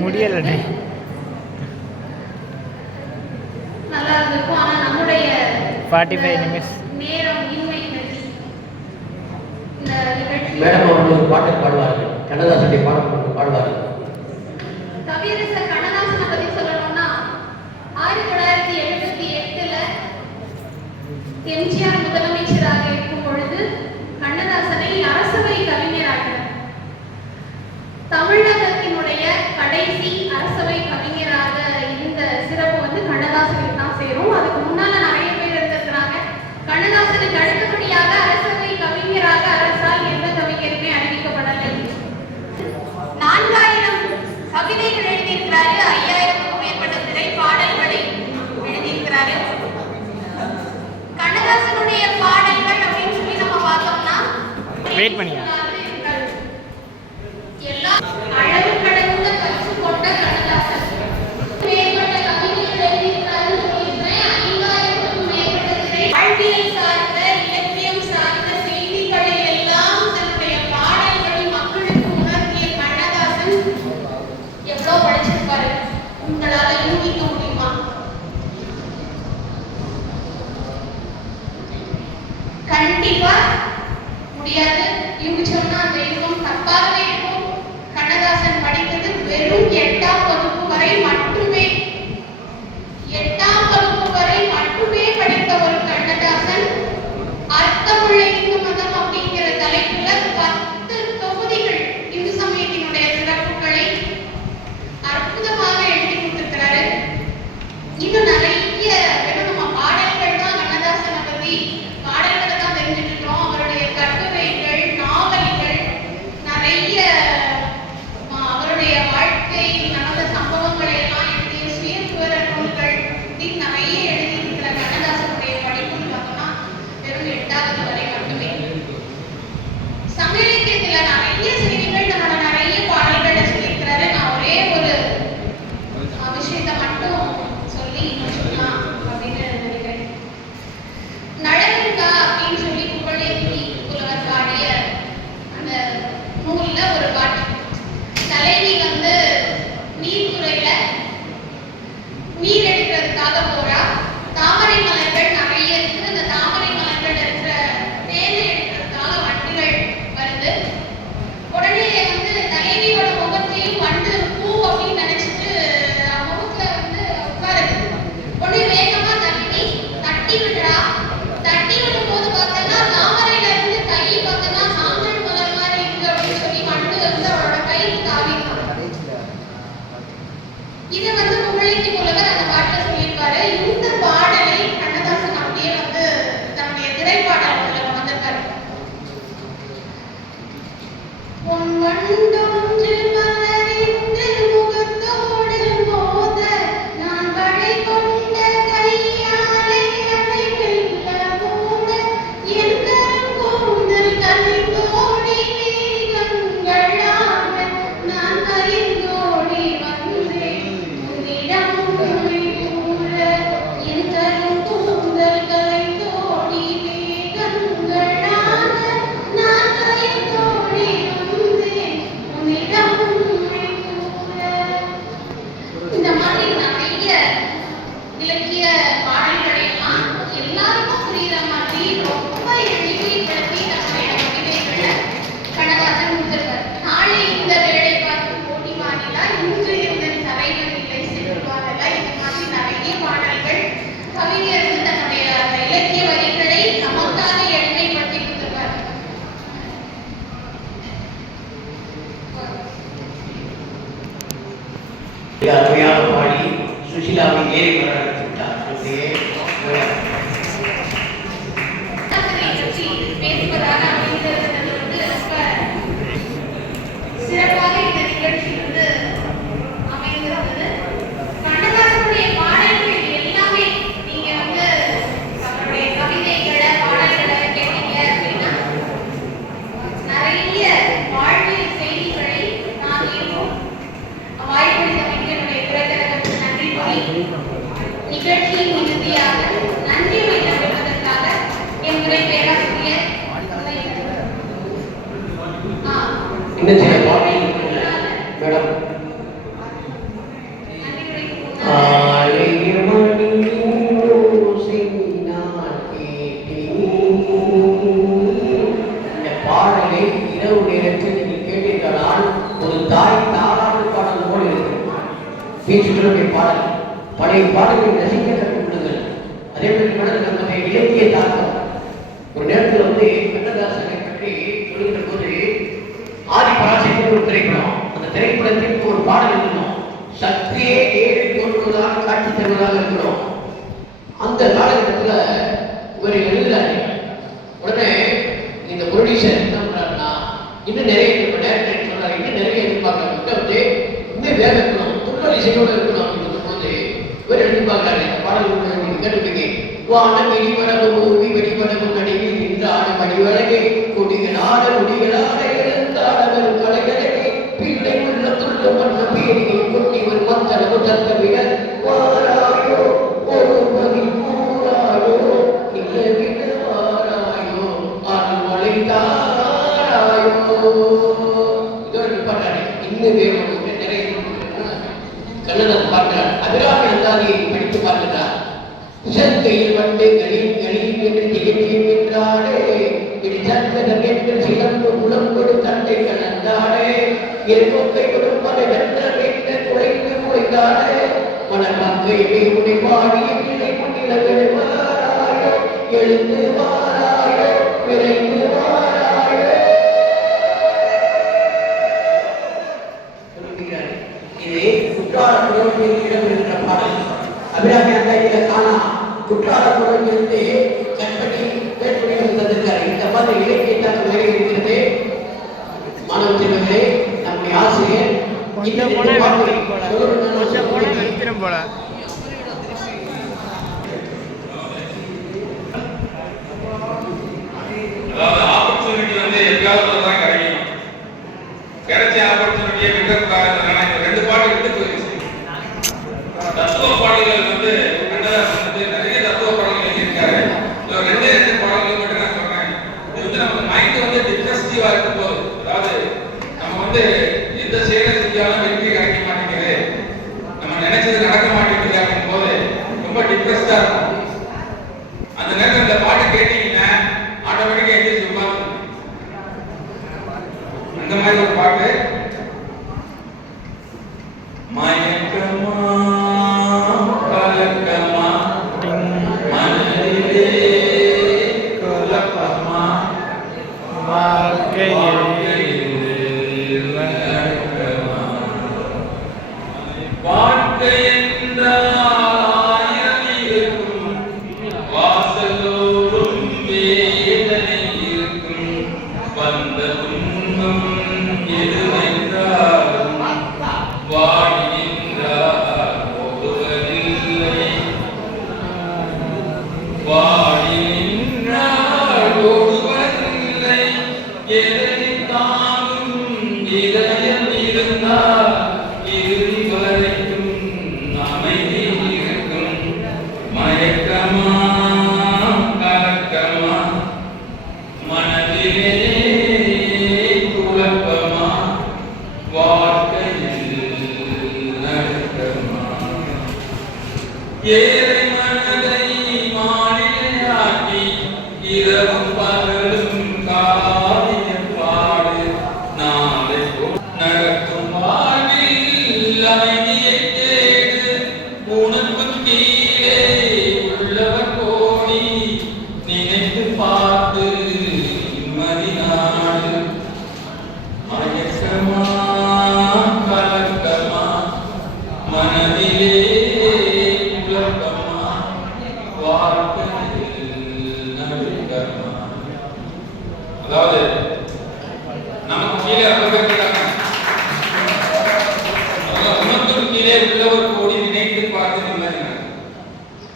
முடியலடே. Forty five minutes madam அவர்களுக்கு முதலமைச்சராக இருக்கும் பொழுது கண்ணதாசனை அரசவை கவிஞராக தமிழக எழுதியிருக்கிறாரு ஐயாயிரத்துக்கும் மேற்பட்ட திரை பாடல்களை எழுதியிருக்கிறாரு. கண்ணதாசனுடைய பாடல்கள் அப்படின்னு சொல்லி நம்ம பார்த்தோம்னா வெயிட் பண்ணியா கண்டிப்பா முடியாது. இவங்க சொன்னா அந்த யூகம் தப்பாகவே இருக்கும் கண்ணதாசன் படித்தது வெறும் இது வந்து முகளைக்கு போலவே ಕ್ರಿಯಾಲು ಮಾಡಿ ಸುಶೀಲಾವಿಗೆ 你该听。நம்முடைய பாடலை ரசிக்க கற்றுக் அதே மாதிரி நம்முடைய இலக்கிய தாக்கம். ஒரு நேரத்தில் வந்து கண்ணதாசனை பற்றி சொல்லுகிற போது ஆதி பராசக்தி ஒரு திரைப்படம். அந்த திரைப்படத்திற்கு ஒரு பாடல் இருக்கணும் சக்தியே ஏழு பொருட்களாக காட்சி தருவதாக இருக்கிறோம். அந்த காலகட்டத்தில் இவர் எழுதுறாரு. உடனே இந்த ப்ரொடியூசர் என்ன பண்ணுறாருன்னா இன்னும் நிறைய டேரக்டர் சொல்றாரு. இன்னும் நிறைய எதிர்பார்க்கறாங்க வந்து இன்னும் வேகக்கணும் துள்ளல் இசையோடு நிகழ்வுகே வான வெளிவரவு பூமி வெளிவரவு நடுவில் நின்றாடு வழிவழகே கொடிகளாட முடிகளாட எழுந்து வா कारण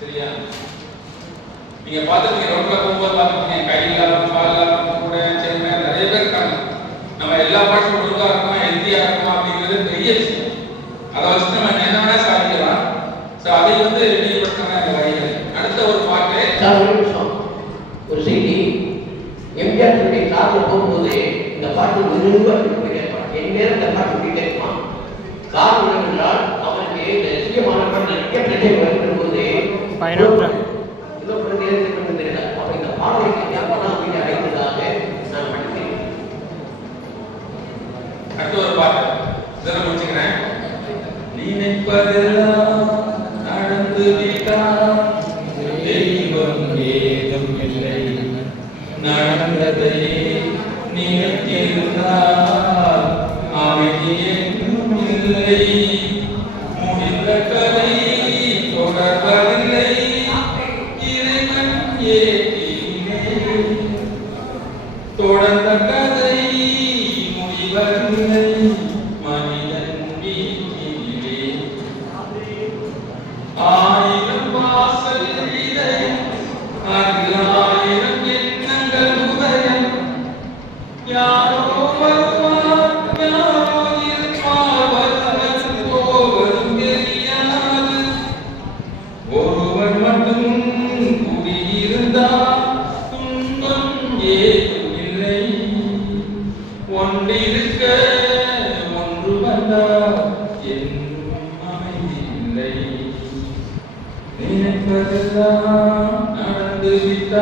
சரியா நீங்க பார்த்துருக்கீங்க ரோட்ல போகும்போது பார்த்துருக்கீங்க கை இல்லாம கால் இல்லாம கூட சேர்ந்த நிறைய பேர் இருக்காங்க. நம்ம எல்லா பாட்டும் ஒழுங்கா இருக்கோம் ஹெல்த்தியா இருக்குமா அப்படிங்கிறது பெரிய விஷயம். அதை வச்சு நம்ம என்ன வேணா சாதிக்கலாம். ஸோ அதை வந்து வெளிப்படுத்தின வழிகள். அடுத்த ஒரு பாட்டு. ஒரு நிமிஷம். ஒரு செய்தி. எம்ஜிஆர் சார்பில் போகும்போது இந்த பாட்டு விரும்ப न्दुषिता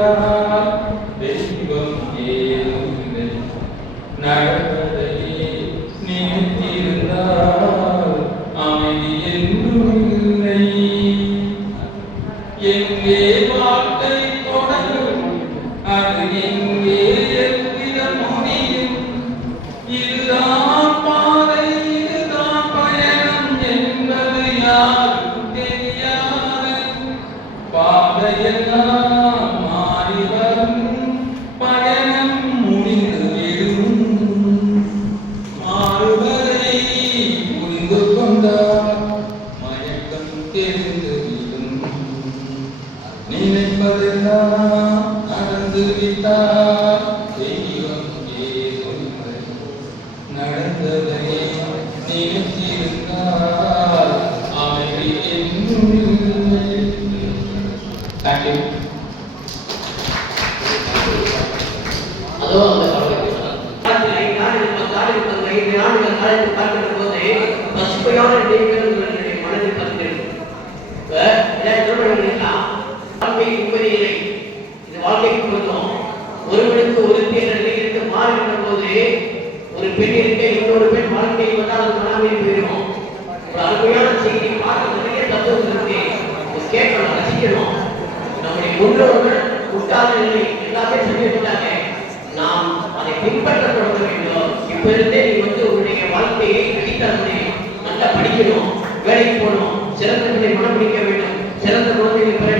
அது சொல்லாமே போயிடும் ஒரு அருமையான செய்தி பார்க்க அதை பின்பற்ற இப்ப இருந்தே நீ வந்து உன்னுடைய வாழ்க்கையை அடித்தரமே வேலைக்கு போகணும் சிறந்த மனம் பிடிக்க வேண்டும். சிறந்த குழந்தைகள் பெற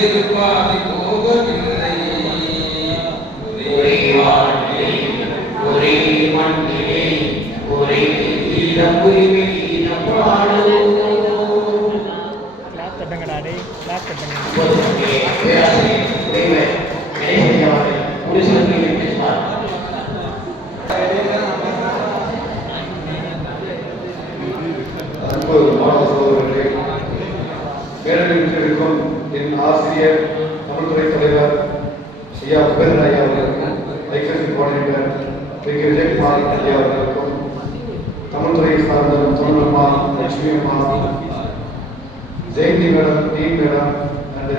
எதிர்பார்ப்போவதில்லை ஒரே வாழ்க்கை ஒரே மண்ணிலே ஒரே ஐயா உபேந்திர ஐயா அவர்களுக்கும் ஐக்கிய கோஆர்டினேட்டர் பி விஜயகுமார் ஐயா அவர்களுக்கும் தமிழ்துறை சார்ந்த தமிழம்மா லட்சுமி அம்மா Jayanthi madam T madam and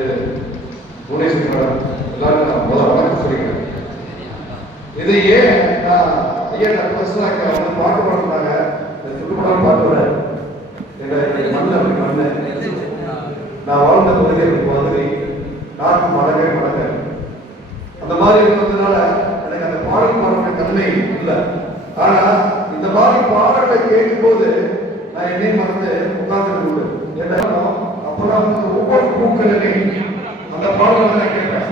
Bhuvaneswari madam எல்லாரும் நான் முதல்ல வணக்கம் சொல்லிக்கிறேன் இது ஏன் நான் ஐயா நான் பர்சனலாக வந்து பாட்டு பாடுறாங்க இந்த சுற்றுப்படம் பாட்டுறேன் எங்கள் மண்ணில் அப்படி மண்ணு நான் வாழ்ந்த பகுதி மாதிரி நாட்டு மடவே மடங்க அந்த மாதிரி இருக்கிறதுனால எனக்கு அந்த பாடல் பாடுற தன்மை இல்லை. ஆனா இந்த மாதிரி பாடலை கேட்கும்போது நான் என்னை மறந்து உட்கார்ந்து உண்டு. ஏன்னா அப்பதான் வந்து ஒவ்வொரு பூக்களிலே அந்த பாடலை நான் கேட்பேன்.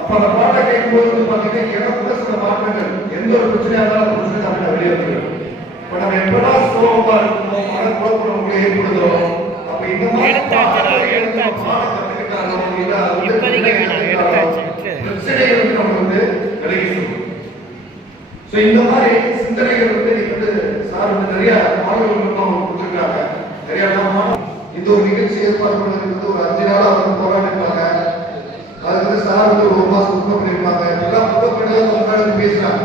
அப்ப அந்த பாட்டை கேட்கும்போது வந்து பாத்தீங்கன்னா எனக்கு கூட சில மாற்றங்கள். எந்த ஒரு பிரச்சனையா இருந்தாலும் பிரச்சனை தமிழ் வெளியே வந்துடும் இப்ப நம்ம எப்பதான் சோகமா இருக்கோமோ மன குழப்பம் உங்களுக்கு ஏற்படுதோ அப்ப இந்த மாதிரி பாடல்களை நம்ம. பாட வந்து நம்ம வந்து விலகி சொல்லும் ஸோ இந்த மாதிரி சிந்தனைகள் வந்து இன்னைக்கு வந்து சார் வந்து நிறைய மாணவர்கள் அவங்க கொடுத்துருக்காங்க. நிறைய மாணவர்கள் இந்த ஒரு நிகழ்ச்சி ஏற்பாடு பண்ணதுக்கு ஒரு அஞ்சு நாளா அவங்க போராடிருக்காங்க அதுக்கு வந்து சார் வந்து ஒரு ஒரு மாசம் சுத்தம் பண்ணியிருப்பாங்க. எல்லாம் சுத்தம் பண்ணி தான் பேசுறாங்க.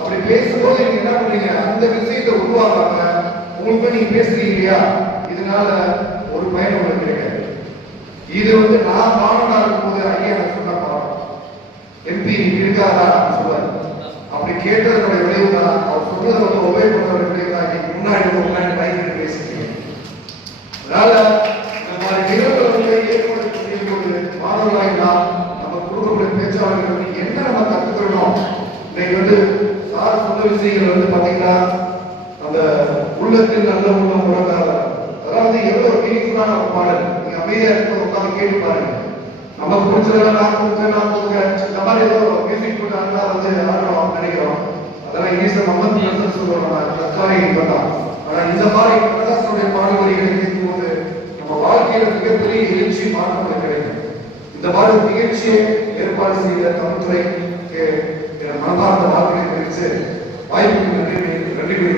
அப்படி பேசும்போது நீங்க என்ன பண்றீங்க? அந்த விஷயத்தை உருவாக்காம உங்களுக்கு நீங்க பேசுறீங்க இல்லையா? இதனால ஒரு பயன் உங்களுக்கு கிடைக்காது. இது வந்து நான் மாணவனா இருக்கும்போது ஐயா எனக்கு சொன்ன எம்பி இருக்காரா சொல்லுவார் அப்படி கேட்டதனுடைய விளைவு தான் அவர் சொன்னதை வந்து ஒபே பண்றவருடைய விளைவு தான் இன்னைக்கு முன்னாடி வந்து முன்னாடி பயந்து பேசுறீங்க. அதனால இந்த மாதிரி நிகழ்வுகளை வந்து ஏற்படுத்தி மாணவர்களாக நாம் நம்ம கொடுக்கக்கூடிய பேச்சாளர்கள் வந்து என்ன நம்ம கத்துக்கிறோம் இன்னைக்கு வந்து சார் சொன்ன விஷயங்கள் வந்து பாத்தீங்கன்னா அந்த உள்ளத்தில் நல்ல உள்ளம் உறங்காத அதெல்லாம் வந்து எவ்வளவு மீனிங்ஃபுல்லான ஒரு பாடல். நீங்க அமைதியா இருக்க உட்காந்து கேட்டு பாருங்க. நம்ம புரிஞ்சதெல்லாம் நான் கொடுத்தேன் நான் கொடுத்தேன் இந்த மாதிரி ஏதோ மியூசிக் போட்டு ஆடினா வந்து ஆடுறோம் நினைக்கிறோம். அதெல்லாம் இங்கிலீஷ்ல மம்மத் பிரசன் சொல்லுவோம் நம்ம தற்காலி பண்ணலாம் ஆனா இந்த மாதிரி கண்ணதாசனுடைய பாடல்களை வரிகளை கேட்கும்போது நம்ம வாழ்க்கையில மிகப்பெரிய எழுச்சி மாற்றம் கிடைக்கும். இந்த மாதிரி ஒரு நிகழ்ச்சியை ஏற்பாடு செய்த தமிழ்துறைக்கு என் மனமார்ந்த வாழ்க்கையை தெரிவித்து வாய்ப்புக்கு நன்றி நன்றி கூறி